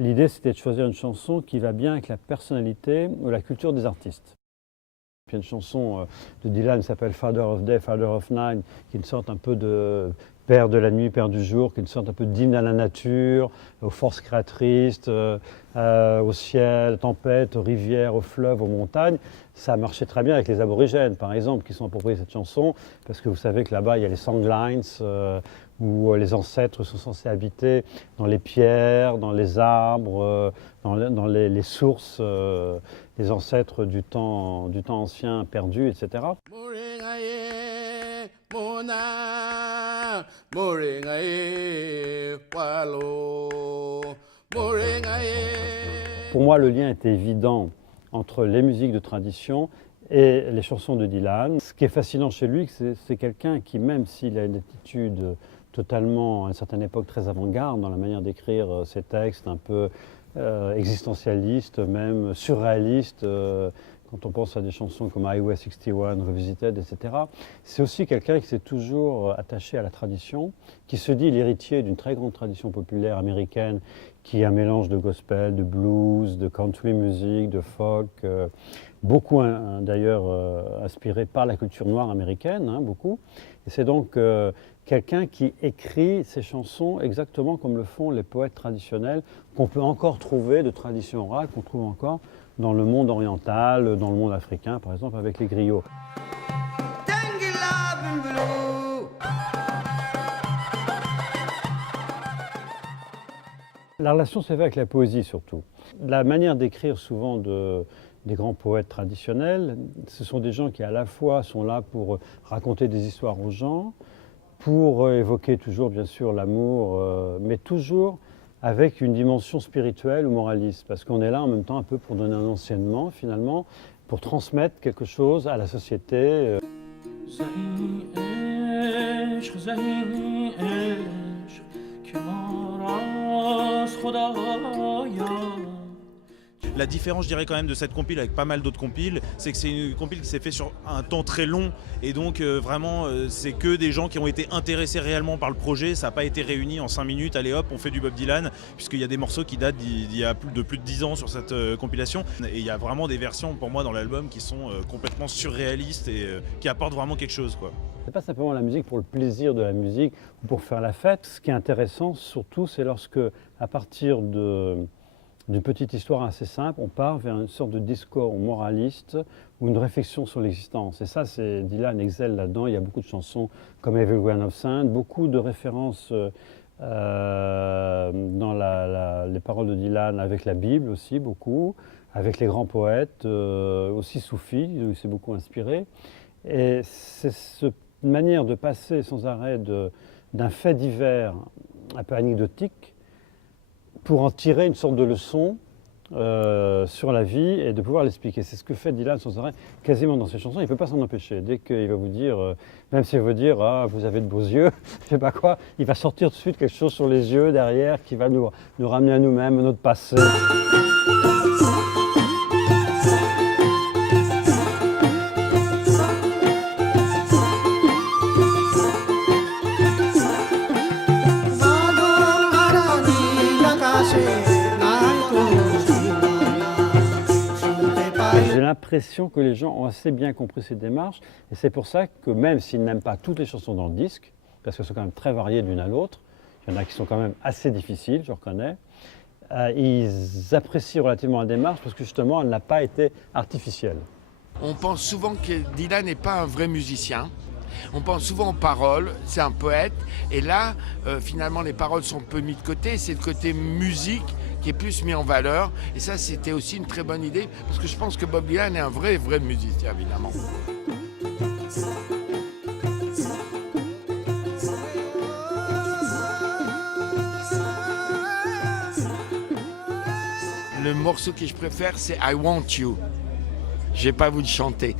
L'idée, c'était de choisir une chanson qui va bien avec la personnalité ou la culture des artistes. Il y a une chanson de Dylan qui s'appelle Father of Day, Father of Night, qui est une sorte un peu de père de la nuit, père du jour, qui est une sorte un peu d'hymne à la nature, aux forces créatrices, au ciel, tempête, aux rivières, aux fleuves, aux montagnes. Ça marchait très bien avec les aborigènes, par exemple, qui sont appropriés cette chanson, parce que vous savez que là-bas, il y a les songlines, où les ancêtres sont censés habiter dans les pierres, dans les arbres, dans les sources, les ancêtres du temps ancien perdus, etc. Pour moi, le lien était évident entre les musiques de tradition et les chansons de Dylan. Ce qui est fascinant chez lui, c'est quelqu'un qui, même s'il a une attitude totalement, à une certaine époque, très avant-garde dans la manière d'écrire ses textes, un peu existentialiste, même surréaliste, quand on pense à des chansons comme Highway 61, Revisited, etc. C'est aussi quelqu'un qui s'est toujours attaché à la tradition, qui se dit l'héritier d'une très grande tradition populaire américaine, qui est un mélange de gospel, de blues, de country music, de folk, beaucoup d'ailleurs inspiré par la culture noire américaine, beaucoup. Et c'est donc quelqu'un qui écrit ses chansons exactement comme le font les poètes traditionnels, qu'on peut encore trouver de tradition orale, qu'on trouve encore dans le monde oriental, dans le monde africain, par exemple, avec les griots. La relation s'est faite avec la poésie surtout. La manière d'écrire souvent des grands poètes traditionnels, ce sont des gens qui à la fois sont là pour raconter des histoires aux gens, pour évoquer toujours bien sûr l'amour, mais toujours avec une dimension spirituelle ou moraliste, parce qu'on est là en même temps un peu pour donner un enseignement finalement, pour transmettre quelque chose à la société. La différence, je dirais quand même, de cette compile avec pas mal d'autres compiles, c'est que c'est une compile qui s'est faite sur un temps très long et donc vraiment c'est que des gens qui ont été intéressés réellement par le projet. Ça n'a pas été réuni en 5 minutes, allez hop, on fait du Bob Dylan, puisqu'il y a des morceaux qui datent d'il y a plus de 10 ans sur cette compilation. Et il y a vraiment des versions pour moi dans l'album qui sont complètement surréalistes et qui apportent vraiment quelque chose, quoi. C'est pas simplement la musique pour le plaisir de la musique ou pour faire la fête. Ce qui est intéressant surtout, c'est lorsque, à partir d'une petite histoire assez simple, on part vers une sorte de discours moraliste ou une réflexion sur l'existence. Et ça, Dylan excelle là-dedans. Il y a beaucoup de chansons comme Every Grain of Sand, beaucoup de références dans les paroles de Dylan avec la Bible aussi, beaucoup, avec les grands poètes, aussi soufis, il s'est beaucoup inspiré. Et c'est cette manière de passer sans arrêt d'un fait divers un peu anecdotique pour en tirer une sorte de leçon sur la vie et de pouvoir l'expliquer. C'est ce que fait Dylan sans arrêt, quasiment dans ses chansons. Il ne peut pas s'en empêcher. Dès qu'il va vous dire, même s'il veut dire « Ah, vous avez de beaux yeux », je ne sais pas quoi, il va sortir tout de suite quelque chose sur les yeux derrière qui va nous ramener à nous-mêmes, à notre passé. J'ai l'impression que les gens ont assez bien compris ces démarches et c'est pour ça que même s'ils n'aiment pas toutes les chansons dans le disque, parce qu'elles sont quand même très variées d'une à l'autre, il y en a qui sont quand même assez difficiles, je reconnais, ils apprécient relativement la démarche parce que justement elle n'a pas été artificielle. On pense souvent que Dylan n'est pas un vrai musicien. On pense souvent aux paroles, c'est un poète, et là, finalement, les paroles sont un peu mises de côté, c'est le côté musique qui est plus mis en valeur, et ça, c'était aussi une très bonne idée, parce que je pense que Bob Dylan est un vrai musicien, évidemment. Le morceau que je préfère, c'est I Want You. Je vais pas vous le chanter.